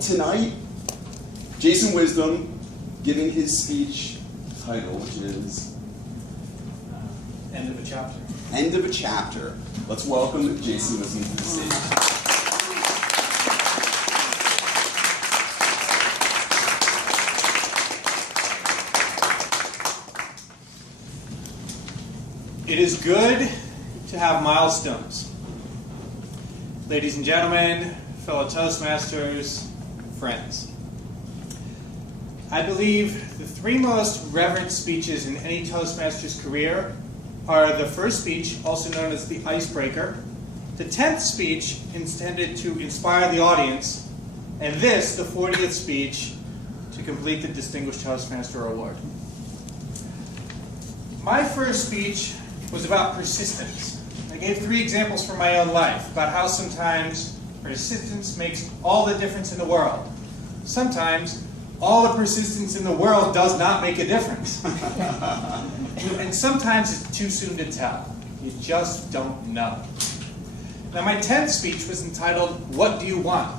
Tonight, Jason Wisdom giving his speech title, which is End of a Chapter. End of a Chapter. Let's welcome Jason Wisdom to the stage. It is good to have milestones. Ladies and gentlemen, fellow Toastmasters, friends. I believe the three most reverent speeches in any Toastmaster's career are the first speech, also known as the icebreaker, the 10th speech intended to inspire the audience, and this, the 40th speech, to complete the Distinguished Toastmaster Award. My first speech was about persistence. I gave 3 examples from my own life about how sometimes persistence makes all the difference in the world. Sometimes all the persistence in the world does not make a difference. And sometimes it's too soon to tell. You just don't know. Now my 10th speech was entitled, What Do You Want?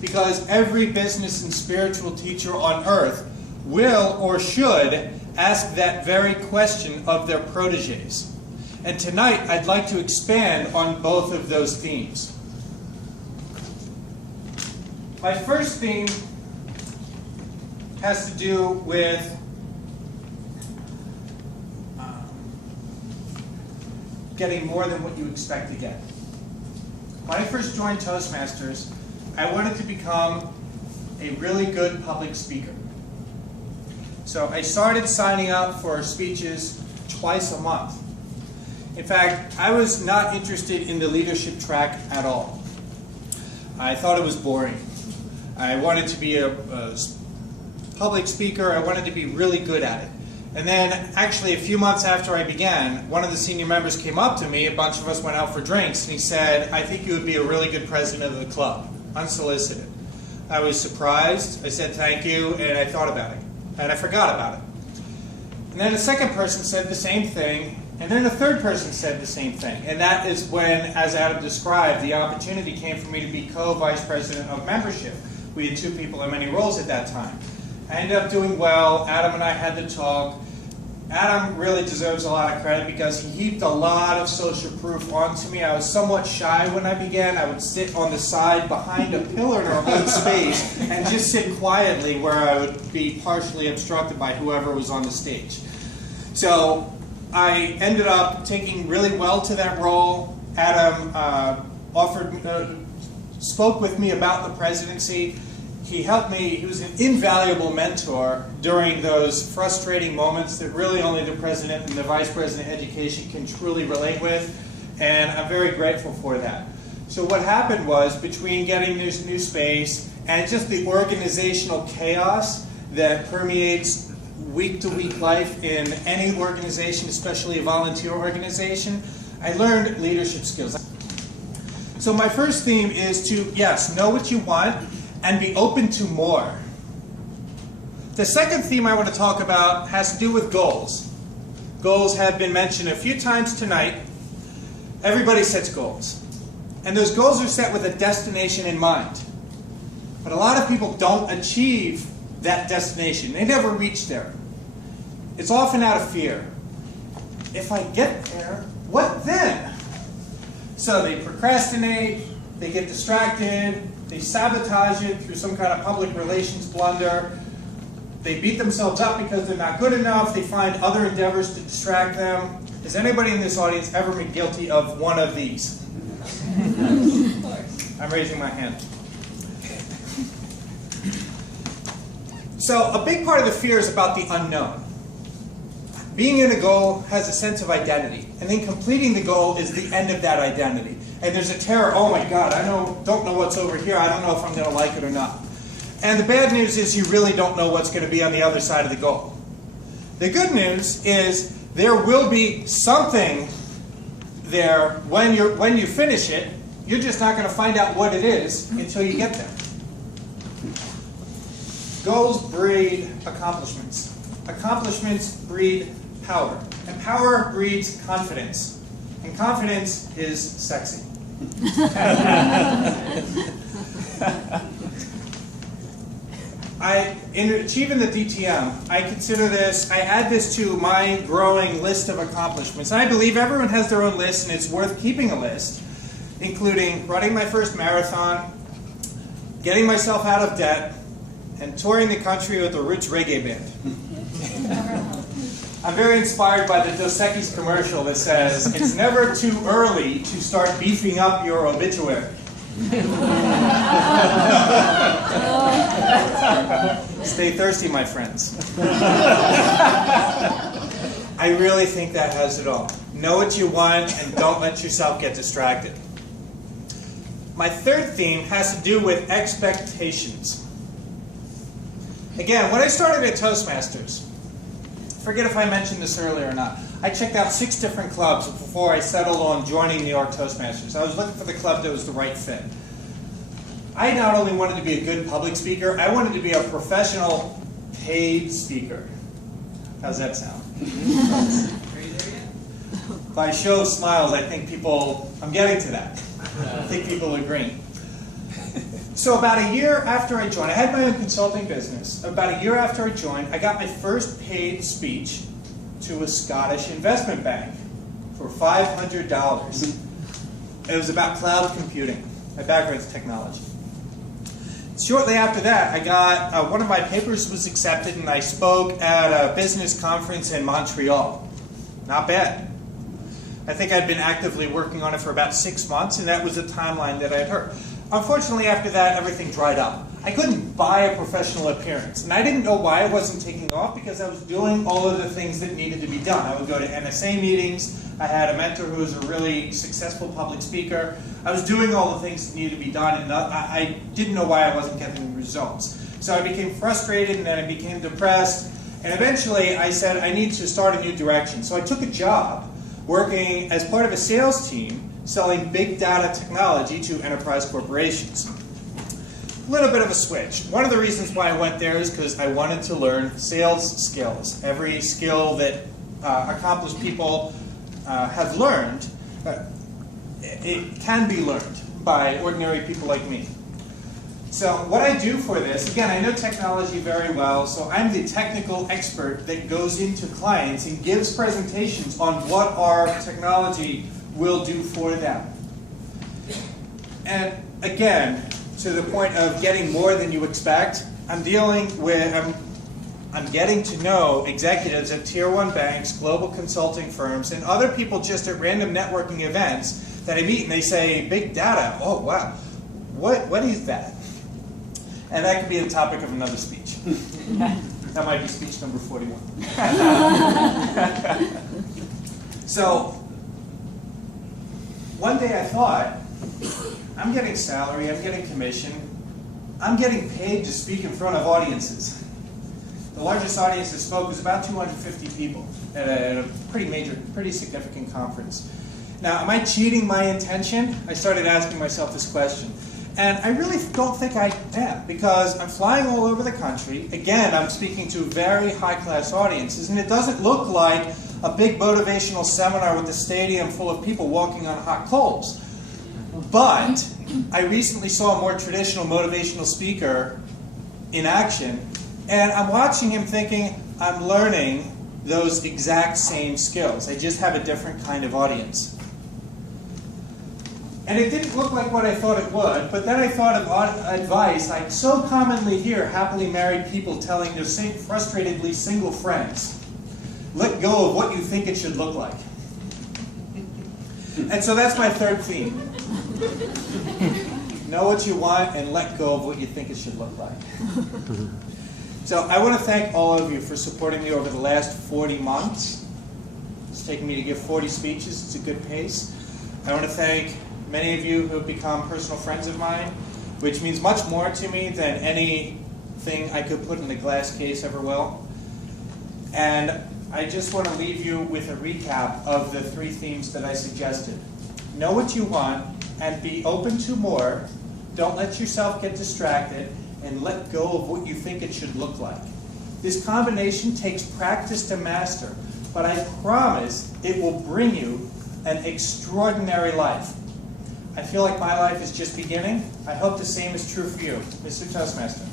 Because every business and spiritual teacher on earth will or should ask that very question of their proteges. And tonight I'd like to expand on both of those themes. My first theme has to do with getting more than what you expect to get. When I first joined Toastmasters, I wanted to become a really good public speaker. So I started signing up for speeches twice a month. In fact, I was not interested in the leadership track at all. I thought it was boring. I wanted to be a public speaker. I wanted to be really good at it. And then, actually, a few months after I began, one of the senior members came up to me, a bunch of us went out for drinks, and he said, I think you would be a really good president of the club, unsolicited. I was surprised. I said thank you, and I thought about it. And I forgot about it. And then a second person said the same thing, and then a third person said the same thing. And that is when, as Adam described, the opportunity came for me to be co-vice president of membership. We had 2 people in many roles at that time. I ended up doing well. Adam and I had the talk. Adam really deserves a lot of credit because he heaped a lot of social proof onto me. I was somewhat shy when I began. I would sit on the side behind a pillar in our own space and just sit quietly where I would be partially obstructed by whoever was on the stage. So I ended up taking really well to that role. Adam spoke with me about the presidency. He helped me. He was an invaluable mentor during those frustrating moments that really only the president and the vice president of education can truly relate with, and I'm very grateful for that. So what happened was, between getting this new space and just the organizational chaos that permeates week-to-week life in any organization, especially a volunteer organization, I learned leadership skills. So my first theme is to, yes, know what you want, and be open to more. The second theme I want to talk about has to do with goals. Goals have been mentioned a few times tonight. Everybody sets goals. And those goals are set with a destination in mind. But a lot of people don't achieve that destination. They never reach there. It's often out of fear. If I get there, what then? So they procrastinate, they get distracted, they sabotage it through some kind of public relations blunder. They beat themselves up because they're not good enough. They find other endeavors to distract them. Has anybody in this audience ever been guilty of one of these? I'm raising my hand. So a big part of the fear is about the unknown. Being in a goal has a sense of identity, and then completing the goal is the end of that identity. And there's a terror, oh my God, I don't know what's over here, I don't know if I'm going to like it or not. And the bad news is you really don't know what's going to be on the other side of the goal. The good news is there will be something there when you finish it. You're just not going to find out what it is until you get there. Goals breed accomplishments. Accomplishments breed power. And power breeds confidence. And confidence is sexy. In achieving the DTM, I consider this, I add this to my growing list of accomplishments. And I believe everyone has their own list, and it's worth keeping a list, including running my first marathon, getting myself out of debt, and touring the country with a roots reggae band. I'm very inspired by the Dos Equis commercial that says, "It's never too early to start beefing up your obituary." Stay thirsty, my friends. I really think that has it all. Know what you want and don't let yourself get distracted. My third theme has to do with expectations. Again, when I started at Toastmasters, forget if I mentioned this earlier or not, I checked out 6 different clubs before I settled on joining the York Toastmasters. I was looking for the club that was the right fit. I not only wanted to be a good public speaker, I wanted to be a professional paid speaker. How's that sound? By a show of smiles, I think people, I'm getting to that. I think people agree. So about a year after I joined, I had my own consulting business. About a year after I joined, I got my first paid speech to a Scottish investment bank for $500. It was about cloud computing. My background is technology. Shortly after that, I got, one of my papers was accepted and I spoke at a business conference in Montreal. Not bad. I think I'd been actively working on it for about 6 months, and that was the timeline that I had heard. Unfortunately, after that, everything dried up. I couldn't buy a professional appearance, and I didn't know why it wasn't taking off, because I was doing all of the things that needed to be done. I would go to NSA meetings. I had a mentor who was a really successful public speaker. I was doing all the things that needed to be done, and I didn't know why I wasn't getting the results. So I became frustrated, and then I became depressed, and eventually I said I need to start a new direction. So I took a job working as part of a sales team selling big data technology to enterprise corporations. A little bit of a switch. One of the reasons why I went there is because I wanted to learn sales skills. Every skill that accomplished people have learned, it can be learned by ordinary people like me. So what I do for this, again, I know technology very well, so I'm the technical expert that goes into clients and gives presentations on what our technology will do for them. And again, to the point of getting more than you expect, I'm getting to know executives at Tier 1 banks, global consulting firms, and other people just at random networking events that I meet, and they say, big data, oh wow, what is that? And that could be the topic of another speech. That might be speech number 41. So, one day I thought, I'm getting salary, I'm getting commission, I'm getting paid to speak in front of audiences. The largest audience that spoke was about 250 people at a pretty significant conference. Now, am I cheating my intention? I started asking myself this question. And I really don't think I am, because I'm flying all over the country. Again, I'm speaking to very high-class audiences, and it doesn't look like a big motivational seminar with a stadium full of people walking on hot coals. But I recently saw a more traditional motivational speaker in action, and I'm watching him thinking, I'm learning those exact same skills. I just have a different kind of audience. And it didn't look like what I thought it would, but then I thought of advice I so commonly hear happily married people telling their frustratedly single friends. Let go of what you think it should look like. And so that's my third theme. Know what you want and let go of what you think it should look like. So I want to thank all of you for supporting me over the last 40 months. It's taken me to give 40 speeches. It's a good pace. I want to thank many of you who have become personal friends of mine, which means much more to me than anything I could put in a glass case ever will. And I just want to leave you with a recap of the 3 themes that I suggested. Know what you want and be open to more. Don't let yourself get distracted, and let go of what you think it should look like. This combination takes practice to master, but I promise it will bring you an extraordinary life. I feel like my life is just beginning. I hope the same is true for you. Mr. Toastmaster.